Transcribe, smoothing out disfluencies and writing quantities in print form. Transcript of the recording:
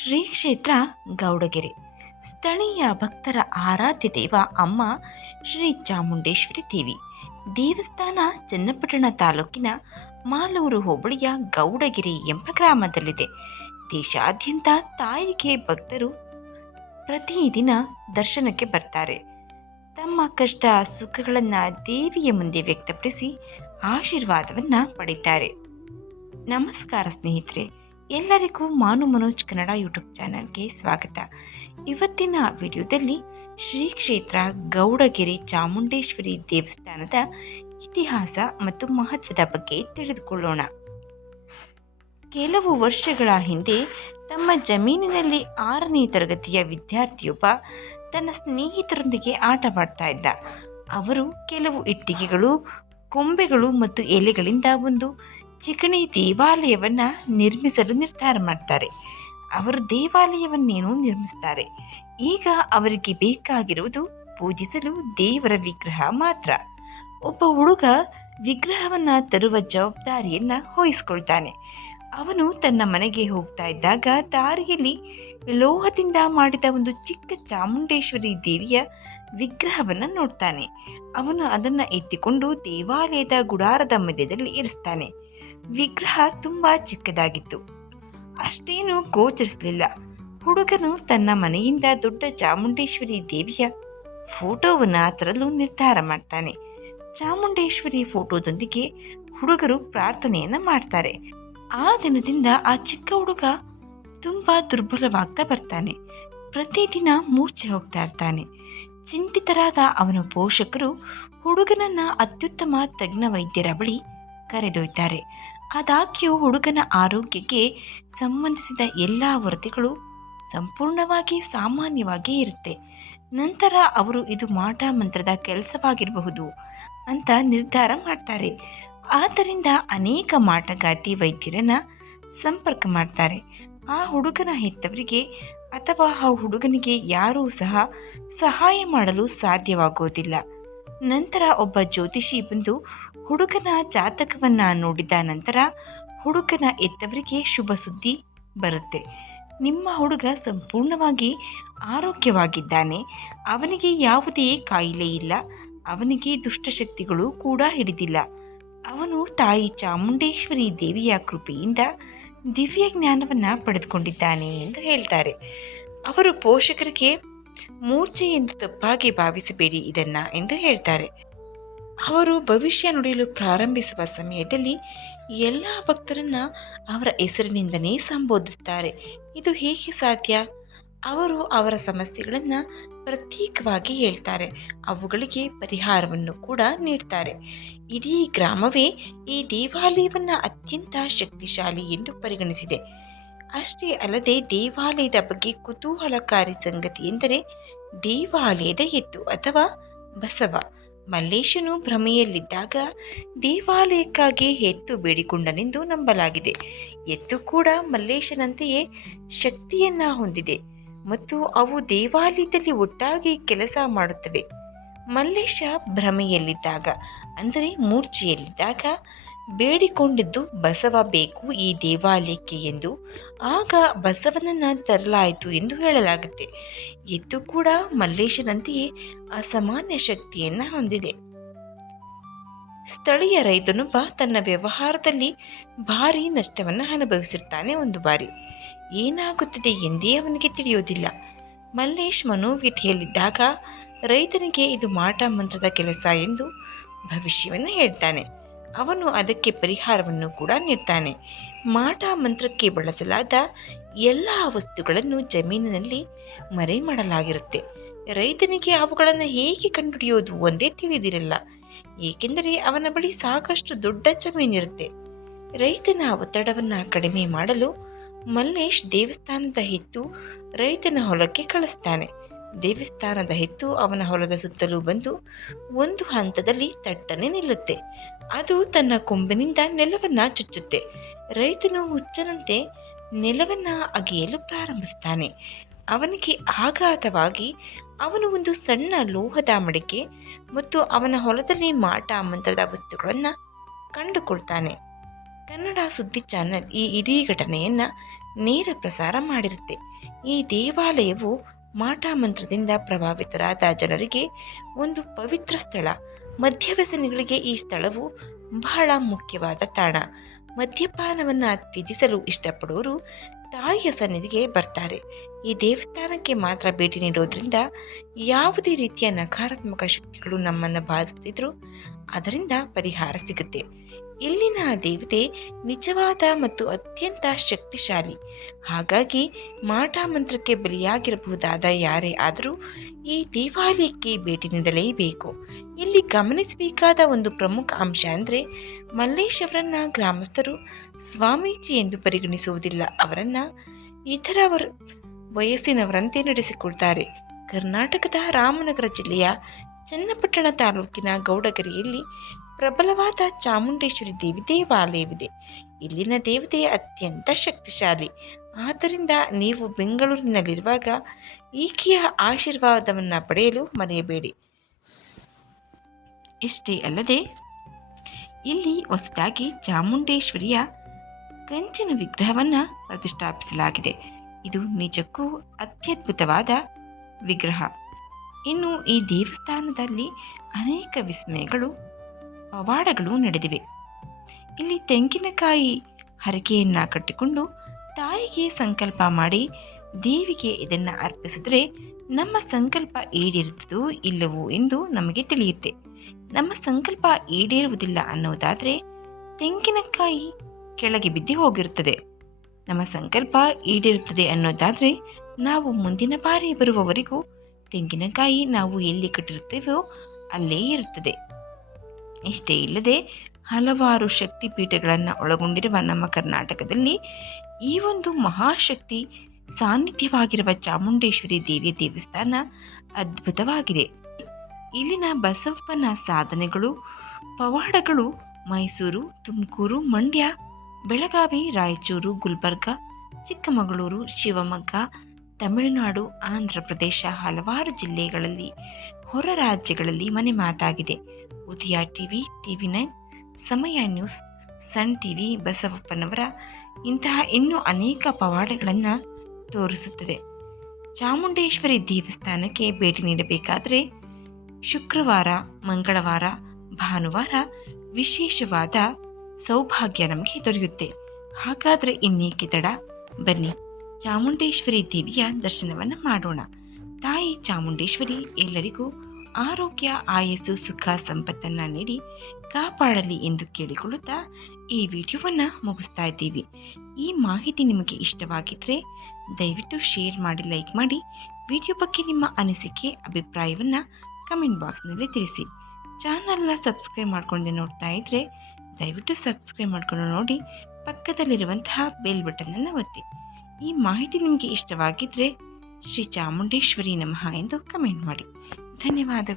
ಶ್ರೀ ಕ್ಷೇತ್ರ ಗೌಡಗೆರೆ ಸ್ಥಳೀಯ ಭಕ್ತರ ಆರಾಧ್ಯ ದೈವ ಅಮ್ಮ ಶ್ರೀ ಚಾಮುಂಡೇಶ್ವರಿ ದೇವಿ ದೇವಸ್ಥಾನ ಚನ್ನಪಟ್ಟಣ ತಾಲೂಕಿನ ಮಾಲೂರು ಹೋಬಳಿಯ ಗೌಡಗೆರೆ ಎಂಬ ಗ್ರಾಮದಲ್ಲಿದೆ. ದೇಶಾದ್ಯಂತ ತಾಯಿಗೆ ಭಕ್ತರು ಪ್ರತಿದಿನ ದರ್ಶನಕ್ಕೆ ಬರ್ತಾರೆ. ತಮ್ಮ ಕಷ್ಟ ಸುಖಗಳನ್ನ ದೇವಿಯ ಮುಂದೆ ವ್ಯಕ್ತಪಡಿಸಿ ಆಶೀರ್ವಾದವನ್ನ ಪಡೀತಾರೆ. ನಮಸ್ಕಾರ ಸ್ನೇಹಿತರೆ, ಎಲ್ಲರಿಗೂ ಮಾನು ಮನೋಜ್ ಕನ್ನಡ ಯೂಟ್ಯೂಬ್ ಚಾನಲ್ಗೆ ಸ್ವಾಗತ. ಇವತ್ತಿನ ವಿಡಿಯೋದಲ್ಲಿ ಶ್ರೀ ಕ್ಷೇತ್ರ ಗೌಡಗೆರೆ ಚಾಮುಂಡೇಶ್ವರಿ ದೇವಸ್ಥಾನದ ಇತಿಹಾಸ ಮತ್ತು ಮಹತ್ವದ ಬಗ್ಗೆ ತಿಳಿದುಕೊಳ್ಳೋಣ. ಕೆಲವು ವರ್ಷಗಳ ಹಿಂದೆ ತಮ್ಮ ಜಮೀನಿನಲ್ಲಿ 6ನೇ ತರಗತಿಯ ವಿದ್ಯಾರ್ಥಿಯೊಬ್ಬ ತನ್ನ ಸ್ನೇಹಿತರೊಂದಿಗೆ ಆಟವಾಡ್ತಾ ಇದ್ದ. ಅವರು ಕೆಲವು ಇಟ್ಟಿಗೆಗಳು, ಕೊಂಬೆಗಳು ಮತ್ತು ಎಲೆಗಳಿಂದ ಒಂದು ಚಿಕಣಿ ದೇವಾಲಯವನ್ನ ನಿರ್ಮಿಸಲು ನಿರ್ಧಾರ ಮಾಡ್ತಾರೆ. ಅವರು ದೇವಾಲಯವನ್ನೇನೋ ನಿರ್ಮಿಸ್ತಾರೆ. ಈಗ ಅವರಿಗೆ ಬೇಕಾಗಿರುವುದು ಪೂಜಿಸಲು ದೇವರ ವಿಗ್ರಹ ಮಾತ್ರ. ಒಬ್ಬ ಹುಡುಗ ವಿಗ್ರಹವನ್ನ ತರುವ ಜವಾಬ್ದಾರಿಯನ್ನ ವಹಿಸ್ಕೊಳ್ತಾನೆ. ಅವನು ತನ್ನ ಮನೆಗೆ ಹೋಗ್ತಾ ಇದ್ದಾಗ ದಾರಿಯಲ್ಲಿ ಲೋಹದಿಂದ ಮಾಡಿದ ಒಂದು ಚಿಕ್ಕ ಚಾಮುಂಡೇಶ್ವರಿ ದೇವಿಯ ವಿಗ್ರಹವನ್ನ ನೋಡ್ತಾನೆ. ಅವನು ಅದನ್ನ ಎತ್ತಿಕೊಂಡು ದೇವಾಲಯದ ಗುಡಾರದ ಮಧ್ಯದಲ್ಲಿ ಇರಿಸ್ತಾನೆ. ವಿಗ್ರಹ ತುಂಬಾ ಚಿಕ್ಕದಾಗಿತ್ತು, ಅಷ್ಟೇನು ಗೋಚರಿಸಲಿಲ್ಲ. ಹುಡುಗನು ತನ್ನ ಮನೆಯಿಂದ ದೊಡ್ಡ ಚಾಮುಂಡೇಶ್ವರಿ ದೇವಿಯ ಫೋಟೋವನ್ನ ತರಲು ನಿರ್ಧಾರ ಮಾಡ್ತಾನೆ. ಚಾಮುಂಡೇಶ್ವರಿ ಫೋಟೋದೊಂದಿಗೆ ಹುಡುಗರು ಪ್ರಾರ್ಥನೆಯನ್ನ ಮಾಡ್ತಾರೆ. ಆ ದಿನದಿಂದ ಆ ಚಿಕ್ಕ ಹುಡುಗ ತುಂಬಾ ದುರ್ಬಲವಾಗ್ತಾ ಬರ್ತಾನೆ. ಪ್ರತಿದಿನ ಮೂರ್ಛೆ ಹೋಗ್ತಾ ಇರ್ತಾನೆ. ಚಿಂತಿತರಾದ ಅವನ ಪೋಷಕರು ಹುಡುಗನನ್ನ ಅತ್ಯುತ್ತಮ ತಜ್ಞ ವೈದ್ಯರ ಬಳಿ ಕರೆದೊಯ್ತಾರೆ. ಆದಾಗ್ಯೂ ಹುಡುಗನ ಆರೋಗ್ಯಕ್ಕೆ ಸಂಬಂಧಿಸಿದ ಎಲ್ಲ ವರದಿಗಳು ಸಂಪೂರ್ಣವಾಗಿ ಸಾಮಾನ್ಯವಾಗಿ ಇರುತ್ತೆ. ನಂತರ ಅವರು ಇದು ಮಾಟ ಮಂತ್ರದ ಕೆಲಸವಾಗಿರಬಹುದು ಅಂತ ನಿರ್ಧಾರ ಮಾಡ್ತಾರೆ. ಆದ್ದರಿಂದ ಅನೇಕ ಮಾಟಗಾತಿ ವೈದ್ಯರನ್ನ ಸಂಪರ್ಕ ಮಾಡ್ತಾರೆ. ಆ ಹುಡುಗನ ಹೆತ್ತವರಿಗೆ ಅಥವಾ ಆ ಹುಡುಗನಿಗೆ ಯಾರೂ ಸಹ ಸಹಾಯ ಮಾಡಲು ಸಾಧ್ಯವಾಗೋದಿಲ್ಲ. ನಂತರ ಒಬ್ಬ ಜ್ಯೋತಿಷಿ ಬಂದು ಹುಡುಗನ ಜಾತಕವನ್ನ ನೋಡಿದ ನಂತರ ಹುಡುಗನ ಹೆತ್ತವರಿಗೆ ಶುಭ ಸುದ್ದಿ ಬರುತ್ತೆ. ನಿಮ್ಮ ಹುಡುಗ ಸಂಪೂರ್ಣವಾಗಿ ಆರೋಗ್ಯವಾಗಿದ್ದಾನೆ. ಅವನಿಗೆ ಯಾವುದೇ ಕಾಯಿಲೆ ಇಲ್ಲ. ಅವನಿಗೆ ದುಷ್ಟಶಕ್ತಿಗಳು ಕೂಡ ಹಿಡಿದಿಲ್ಲ. ಅವನು ತಾಯಿ ಚಾಮುಂಡೇಶ್ವರಿ ದೇವಿಯ ಕೃಪೆಯಿಂದ ದಿವ್ಯ ಜ್ಞಾನವನ್ನ ಪಡೆದುಕೊಂಡಿದ್ದಾನೆ ಎಂದು ಹೇಳ್ತಾರೆ. ಅವರು ಪೋಷಕರಿಗೆ ಮೂರ್ಛೆ ಎಂದು ತಪ್ಪಾಗಿ ಭಾವಿಸಬೇಡಿ ಇದನ್ನ ಎಂದು ಹೇಳ್ತಾರೆ. ಅವರು ಭವಿಷ್ಯ ನುಡಿಯಲು ಪ್ರಾರಂಭಿಸುವ ಸಮಯದಲ್ಲಿ ಎಲ್ಲ ಭಕ್ತರನ್ನ ಅವರ ಹೆಸರಿನಿಂದನೇ ಸಂಬೋಧಿಸ್ತಾರೆ. ಇದು ಹೇಗೆ ಸಾಧ್ಯ? ಅವರು ಅವರ ಸಮಸ್ಯೆಗಳನ್ನು ಪ್ರತ್ಯೇಕವಾಗಿ ಹೇಳ್ತಾರೆ. ಅವುಗಳಿಗೆ ಪರಿಹಾರವನ್ನು ಕೂಡ ನೀಡ್ತಾರೆ. ಇಡೀ ಗ್ರಾಮವೇ ಈ ದೇವಾಲಯವನ್ನ ಅತ್ಯಂತ ಶಕ್ತಿಶಾಲಿ ಎಂದು ಪರಿಗಣಿಸಿದೆ. ಅಷ್ಟೇ ಅಲ್ಲದೆ ದೇವಾಲಯದ ಬಗ್ಗೆ ಕುತೂಹಲಕಾರಿ ಸಂಗತಿ ಎಂದರೆ ದೇವಾಲಯದ ಎತ್ತು ಅಥವಾ ಬಸವ. ಮಲ್ಲೇಶನು ಭ್ರಮೆಯಲ್ಲಿದ್ದಾಗ ದೇವಾಲಯಕ್ಕಾಗಿ ಎತ್ತು ಬೇಡಿಕೊಂಡನೆಂದು ನಂಬಲಾಗಿದೆ. ಎತ್ತು ಕೂಡ ಮಲ್ಲೇಶನಂತೆಯೇ ಶಕ್ತಿಯನ್ನ ಹೊಂದಿದೆ ಮತ್ತು ಅವು ದೇವಾಲಯದಲ್ಲಿ ಒಟ್ಟಾಗಿ ಕೆಲಸ ಮಾಡುತ್ತವೆ. ಮಲ್ಲೇಶ ಭ್ರಮೆಯಲ್ಲಿದ್ದಾಗ ಅಂದರೆ ಮೂರ್ಛೆಯಲ್ಲಿದ್ದಾಗ ಬೇಡಿಕೊಂಡಿದ್ದು ಬಸವ ಬೇಕು ಈ ದೇವಾಲಯಕ್ಕೆ ಎಂದು. ಆಗ ಬಸವನನ್ನ ತರಲಾಯಿತು ಎಂದು ಹೇಳಲಾಗುತ್ತೆ. ಎತ್ತು ಕೂಡ ಮಲ್ಲೇಶನಂತೆಯೇ ಅಸಾಮಾನ್ಯ ಶಕ್ತಿಯನ್ನ ಹೊಂದಿದೆ. ಸ್ಥಳೀಯ ರೈತನೊಬ್ಬ ತನ್ನ ವ್ಯವಹಾರದಲ್ಲಿ ಭಾರಿ ನಷ್ಟವನ್ನು ಅನುಭವಿಸಿರ್ತಾನೆ. ಒಂದು ಬಾರಿ ಏನಾಗುತ್ತದೆ ಎಂದೇ ಅವನಿಗೆ ತಿಳಿಯೋದಿಲ್ಲ. ಮಲ್ಲೇಶ್ ಮನೋವ್ಯಥೆಯಲ್ಲಿದ್ದಾಗ ರೈತನಿಗೆ ಇದು ಮಾಟ ಮಂತ್ರದ ಕೆಲಸ ಎಂದು ಭವಿಷ್ಯವನ್ನು ಹೇಳ್ತಾನೆ. ಅವನು ಅದಕ್ಕೆ ಪರಿಹಾರವನ್ನು ಕೂಡ ನೀಡ್ತಾನೆ. ಮಾಟ ಮಂತ್ರಕ್ಕೆ ಬಳಸಲಾದ ಎಲ್ಲ ವಸ್ತುಗಳನ್ನು ಜಮೀನಿನಲ್ಲಿ ಮರೆ ಮಾಡಲಾಗಿರುತ್ತೆ. ರೈತನಿಗೆ ಅವುಗಳನ್ನು ಹೇಗೆ ಕಂಡುಹಿಡಿಯೋದು ಒಂದೇ ತಿಳಿದಿರಲ್ಲ, ಏಕೆಂದರೆ ಅವನ ಬಳಿ ಸಾಕಷ್ಟು ದೊಡ್ಡ ಜಮೀನಿರುತ್ತೆ. ರೈತನ ಒತ್ತಡವನ್ನ ಕಡಿಮೆ ಮಾಡಲು ಮಲ್ಲೇಶ್ ದೇವಸ್ಥಾನದ ಎತ್ತು ರೈತನ ಹೊಲಕ್ಕೆ ಕಳಿಸ್ತಾನೆ. ದೇವಸ್ಥಾನದ ಎತ್ತು ಅವನ ಹೊಲದ ಸುತ್ತಲೂ ಬಂದು ಒಂದು ಹಂತದಲ್ಲಿ ತಟ್ಟನೆ ನಿಲ್ಲುತ್ತೆ. ಅದು ತನ್ನ ಕೊಂಬಿನಿಂದ ನೆಲವನ್ನ ಚುಚ್ಚುತ್ತೆ. ರೈತನು ಹುಚ್ಚನಂತೆ ನೆಲವನ್ನ ಅಗೆಯಲು ಪ್ರಾರಂಭಿಸ್ತಾನೆ. ಅವನಿಗೆ ಆಘಾತವಾಗಿ ಅವನು ಒಂದು ಸಣ್ಣ ಲೋಹದ ಮಡಿಕೆ ಮತ್ತು ಅವನ ಹೊಲದಲ್ಲಿ ಮಾಟ ಮಂತ್ರದ ವಸ್ತುಗಳನ್ನು ಕಂಡುಕೊಳ್ತಾನೆ. ಕನ್ನಡ ಸುದ್ದಿ ಚಾನೆಲ್ ಈ ಇಡೀ ಘಟನೆಯನ್ನು ನೇರ ಪ್ರಸಾರ ಮಾಡಿರುತ್ತೆ. ಈ ದೇವಾಲಯವು ಮಾಟ ಮಂತ್ರದಿಂದ ಪ್ರಭಾವಿತರಾದ ಜನರಿಗೆ ಒಂದು ಪವಿತ್ರ ಸ್ಥಳ. ಮದ್ಯವ್ಯಸನಿಗಳಿಗೆ ಈ ಸ್ಥಳವು ಬಹಳ ಮುಖ್ಯವಾದ ತಾಣ. ಮದ್ಯಪಾನವನ್ನು ತ್ಯಜಿಸಲು ಇಷ್ಟಪಡುವವರು ತಾಯಿಯ ಸನ್ನಿಧಿಗೆ ಬರ್ತಾರೆ. ಈ ದೇವಸ್ಥಾನಕ್ಕೆ ಮಾತ್ರ ಭೇಟಿ ನೀಡೋದ್ರಿಂದ ಯಾವುದೇ ರೀತಿಯ ನಕಾರಾತ್ಮಕ ಶಕ್ತಿಗಳು ನಮ್ಮನ್ನು ಬಾಧಿಸ್ತಿದ್ರು ಅದರಿಂದ ಪರಿಹಾರ ಸಿಗುತ್ತೆ. ಇಲ್ಲಿನ ದೇವತೆ ನಿಜವಾದ ಮತ್ತು ಅತ್ಯಂತ ಶಕ್ತಿಶಾಲಿ. ಹಾಗಾಗಿ ಮಾಟ ಮಂತ್ರಕ್ಕೆ ಬಲಿಯಾಗಿರಬಹುದಾದ ಯಾರೇ ಆದರೂ ಈ ದೇವಾಲಯಕ್ಕೆ ಭೇಟಿ ನೀಡಲೇಬೇಕು. ಇಲ್ಲಿ ಗಮನಿಸಬೇಕಾದ ಒಂದು ಪ್ರಮುಖ ಅಂಶ ಅಂದರೆ ಮಲ್ಲೇಶ್ ಅವರನ್ನ ಗ್ರಾಮಸ್ಥರು ಸ್ವಾಮೀಜಿ ಎಂದು ಪರಿಗಣಿಸುವುದಿಲ್ಲ. ಅವರನ್ನ ಇತರ ವಯಸ್ಸಿನವರಂತೆ ನಡೆಸಿಕೊಳ್ತಾರೆ. ಕರ್ನಾಟಕದ ರಾಮನಗರ ಜಿಲ್ಲೆಯ ಚನ್ನಪಟ್ಟಣ ತಾಲೂಕಿನ ಗೌಡಗರಿಯಲ್ಲಿ ಪ್ರಬಲವಾದ ಚಾಮುಂಡೇಶ್ವರಿ ದೇವಿ ದೇವಾಲಯವಿದೆ. ಇಲ್ಲಿನ ದೇವತೆ ಅತ್ಯಂತ ಶಕ್ತಿಶಾಲಿ. ಆದ್ದರಿಂದ ನೀವು ಬೆಂಗಳೂರಿನಲ್ಲಿರುವಾಗ ಈಕೆಯ ಆಶೀರ್ವಾದವನ್ನು ಪಡೆಯಲು ಮರೆಯಬೇಡಿ. ಇಷ್ಟೇ ಅಲ್ಲದೆ ಇಲ್ಲಿ ಹೊಸದಾಗಿ ಚಾಮುಂಡೇಶ್ವರಿಯ ಕಂಚಿನ ವಿಗ್ರಹವನ್ನು ಪ್ರತಿಷ್ಠಾಪಿಸಲಾಗಿದೆ. ಇದು ನಿಜಕ್ಕೂ ಅತ್ಯದ್ಭುತವಾದ ವಿಗ್ರಹ. ಇನ್ನು ಈ ದೇವಸ್ಥಾನದಲ್ಲಿ ಅನೇಕ ವಿಸ್ಮಯಗಳು, ಪವಾಡಗಳು ನಡೆದಿವೆ. ಇಲ್ಲಿ ತೆಂಗಿನಕಾಯಿ ಹರಕೆಯನ್ನು ಕಟ್ಟಿಕೊಂಡು ತಾಯಿಗೆ ಸಂಕಲ್ಪ ಮಾಡಿ ದೇವಿಗೆ ಇದನ್ನು ಅರ್ಪಿಸಿದರೆ ನಮ್ಮ ಸಂಕಲ್ಪ ಈಡೇರುತ್ತದೋ ಇಲ್ಲವೋ ಎಂದು ನಮಗೆ ತಿಳಿಯುತ್ತೆ. ನಮ್ಮ ಸಂಕಲ್ಪ ಈಡೇರುವುದಿಲ್ಲ ಅನ್ನೋದಾದರೆ ತೆಂಗಿನಕಾಯಿ ಕೆಳಗೆ ಬಿದ್ದು ಹೋಗಿರುತ್ತದೆ. ನಮ್ಮ ಸಂಕಲ್ಪ ಈಡೇರುತ್ತದೆ ಅನ್ನೋದಾದರೆ ನಾವು ಮುಂದಿನ ಬಾರಿ ಬರುವವರೆಗೂ ತೆಂಗಿನಕಾಯಿ ನಾವು ಎಲ್ಲಿ ಕಟ್ಟಿರುತ್ತೇವೋ ಅಲ್ಲೇ ಇರುತ್ತದೆ. ಇಷ್ಟೇ ಇಲ್ಲದೆ ಹಲವಾರು ಶಕ್ತಿ ಪೀಠಗಳನ್ನು ಒಳಗೊಂಡಿರುವ ನಮ್ಮ ಕರ್ನಾಟಕದಲ್ಲಿ ಈ ಒಂದು ಮಹಾಶಕ್ತಿ ಸಾನ್ನಿಧ್ಯವಾಗಿರುವ ಚಾಮುಂಡೇಶ್ವರಿ ದೇವಿಯ ದೇವಸ್ಥಾನ ಅದ್ಭುತವಾಗಿದೆ. ಇಲ್ಲಿನ ಬಸವಪ್ಪನ ಸಾಧನೆಗಳು, ಪವಾಡಗಳು ಮೈಸೂರು, ತುಮಕೂರು, ಮಂಡ್ಯ, ಬೆಳಗಾವಿ, ರಾಯಚೂರು, ಗುಲ್ಬರ್ಗ, ಚಿಕ್ಕಮಗಳೂರು, ಶಿವಮೊಗ್ಗ, ತಮಿಳುನಾಡು, ಆಂಧ್ರ ಪ್ರದೇಶ, ಹಲವಾರು ಜಿಲ್ಲೆಗಳಲ್ಲಿ, ಹೊರ ರಾಜ್ಯಗಳಲ್ಲಿ ಮನೆ ಮಾತಾಗಿದೆ. ಉದಯ ಟಿವಿ, TV9, ಸಮಯ ನ್ಯೂಸ್, ಸನ್ ಟಿವಿ ಬಸವಪ್ಪನವರ ಇಂತಹ ಇನ್ನೂ ಅನೇಕ ಪವಾಡಗಳನ್ನು ತೋರಿಸುತ್ತದೆ. ಚಾಮುಂಡೇಶ್ವರಿ ದೇವಸ್ಥಾನಕ್ಕೆ ಭೇಟಿ ನೀಡಬೇಕಾದರೆ ಶುಕ್ರವಾರ, ಮಂಗಳವಾರ, ಭಾನುವಾರ ವಿಶೇಷವಾದ ಸೌಭಾಗ್ಯ ನಮಗೆ ದೊರೆಯುತ್ತೆ. ಹಾಗಾದರೆ ಇನ್ನೇಕೆ ತಡ, ಬನ್ನಿ ಚಾಮುಂಡೇಶ್ವರಿ ದೇವಿಯ ದರ್ಶನವನ್ನು ಮಾಡೋಣ. ತಾಯಿ ಚಾಮುಂಡೇಶ್ವರಿ ಎಲ್ಲರಿಗೂ ಆರೋಗ್ಯ, ಆಯಸ್ಸು, ಸುಖ, ಸಂಪತ್ತನ್ನು ನೀಡಿ ಕಾಪಾಡಲಿ ಎಂದು ಕೇಳಿಕೊಳ್ಳುತ್ತಾ ಈ ವಿಡಿಯೋವನ್ನು ಮುಗಿಸ್ತಾ ಇದ್ದೀವಿ. ಈ ಮಾಹಿತಿ ನಿಮಗೆ ಇಷ್ಟವಾಗಿದ್ದರೆ ದಯವಿಟ್ಟು ಶೇರ್ ಮಾಡಿ, ಲೈಕ್ ಮಾಡಿ. ವಿಡಿಯೋ ಬಗ್ಗೆ ನಿಮ್ಮ ಅನಿಸಿಕೆ, ಅಭಿಪ್ರಾಯವನ್ನು ಕಮೆಂಟ್ ಬಾಕ್ಸ್ನಲ್ಲಿ ತಿಳಿಸಿ. ಚಾನಲ್ನ ಸಬ್ಸ್ಕ್ರೈಬ್ ಮಾಡ್ಕೊಂಡೆ ನೋಡ್ತಾ ಇದ್ದರೆ ದಯವಿಟ್ಟು ಸಬ್ಸ್ಕ್ರೈಬ್ ಮಾಡ್ಕೊಂಡು ನೋಡಿ. ಪಕ್ಕದಲ್ಲಿರುವಂತಹ ಬೆಲ್ ಬಟನನ್ನು ಒತ್ತಿ. ಈ ಮಾಹಿತಿ ನಿಮಗೆ ಇಷ್ಟವಾಗಿದ್ದರೆ ಶ್ರೀ ಚಾಮುಂಡೇಶ್ವರಿ ನಮಃ ಎಂದು ಕಮೆಂಟ್ ಮಾಡಿ. ಧನ್ಯವಾದಗಳು.